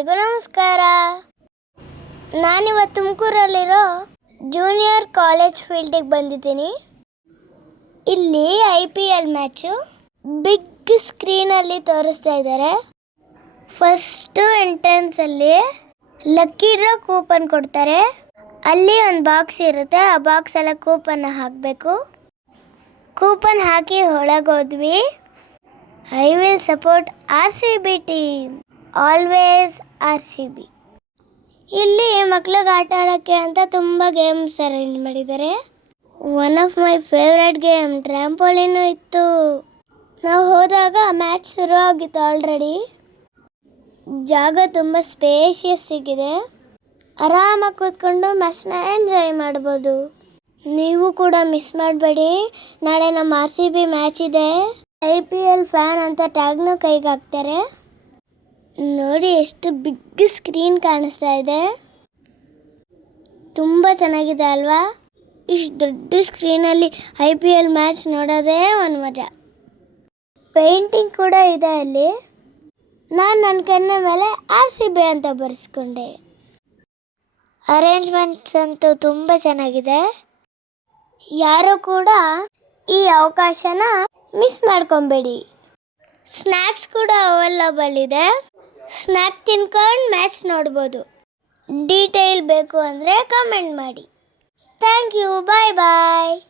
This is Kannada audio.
ಎಲ್ರಿಗೂ ನಮಸ್ಕಾರ. ನಾನಿವತ್ತು ತುಮಕೂರಲ್ಲಿರೋ ಜೂನಿಯರ್ ಕಾಲೇಜ್ ಫೀಲ್ಡಿಗೆ ಬಂದಿದ್ದೀನಿ. ಇಲ್ಲಿ IPL ಮ್ಯಾಚು ಬಿಗ್ ಸ್ಕ್ರೀನಲ್ಲಿ ತೋರಿಸ್ತಾ ಇದ್ದಾರೆ. ಫಸ್ಟು ಎಂಟ್ರೆನ್ಸಲ್ಲಿ ಲಕ್ಕಿ ಡ್ರಾ ಕೂಪನ್ ಕೊಡ್ತಾರೆ. ಅಲ್ಲಿ ಒಂದು ಬಾಕ್ಸ್ ಇರುತ್ತೆ, ಆ ಬಾಕ್ಸೆಲ್ಲ ಕೂಪನ್ನ ಹಾಕಬೇಕು. ಕೂಪನ್ ಹಾಕಿ ಒಳಗೋದ್ವಿ. I will support RCB team, always RCB. ಇಲ್ಲಿ ಮಕ್ಳಿಗೆ ಆಟ ಆಡೋಕ್ಕೆ ಅಂತ ತುಂಬ ಗೇಮ್ಸ್ ಅರೇಂಜ್ ಮಾಡಿದ್ದಾರೆ. One of my favourite game trampoline ಇತ್ತು. ನಾವು ಹೋದಾಗ ಮ್ಯಾಚ್ ಶುರು ಆಗಿತ್ತು ಆಲ್ರೆಡಿ. ಜಾಗ ತುಂಬ ಸ್ಪೇಷಿಯಸ್ ಸಿಗಿದೆ. ಆರಾಮಾಗಿ ಕೂತ್ಕೊಂಡು ಮ್ಯಾಚ್ನ ಎಂಜಾಯ್ ಮಾಡ್ಬೋದು. ನೀವು ಕೂಡ ಮಿಸ್ ಮಾಡಬೇಡಿ. ನಾಳೆ ನಮ್ಮ RCB ಮ್ಯಾಚ್ ಇದೆ. IPL ಫ್ಯಾನ್ ಅಂತ ಟ್ಯಾಗ್ನು ಕೈಗೆ ಹಾಕ್ತಾರೆ. ನೋಡಿ ಎಷ್ಟು ಬಿಗ್ ಸ್ಕ್ರೀನ್ ಕಾಣಿಸ್ತಾ ಇದೆ. ತುಂಬ ಚೆನ್ನಾಗಿದೆ ಅಲ್ವಾ? ಇಷ್ಟು ದೊಡ್ಡ ಸ್ಕ್ರೀನಲ್ಲಿ IPL ಮ್ಯಾಚ್ ನೋಡೋದೇ ಒಂದು ಮಜಾ. ಪೇಂಟಿಂಗ್ ಕೂಡ ಇದೆ ಅಲ್ಲಿ. ನಾನು ನನ್ನ ಕಣ್ಣ ಮೇಲೆ RCB ಅಂತ ಬರೆಸ್ಕೊಂಡೆ. ಅರೇಂಜ್ಮೆಂಟ್ಸ್ ಅಂತೂ ತುಂಬ ಚೆನ್ನಾಗಿದೆ. ಯಾರು ಕೂಡ ಈ ಅವಕಾಶನ ಮಿಸ್ ಮಾಡ್ಕೊಬೇಡಿ. ಸ್ನ್ಯಾಕ್ಸ್ ಕೂಡ ಅವೈಲಬಲ್ ಇದೆ. ಸ್ನ್ಯಾಕ್ ತಿನ್ಕೊಂಡು ಮ್ಯಾಚ್ ನೋಡ್ಬೋದು. ಡೀಟೇಲ್ ಬೇಕು ಅಂದರೆ ಕಮೆಂಟ್ ಮಾಡಿ. Thank you. Bye bye.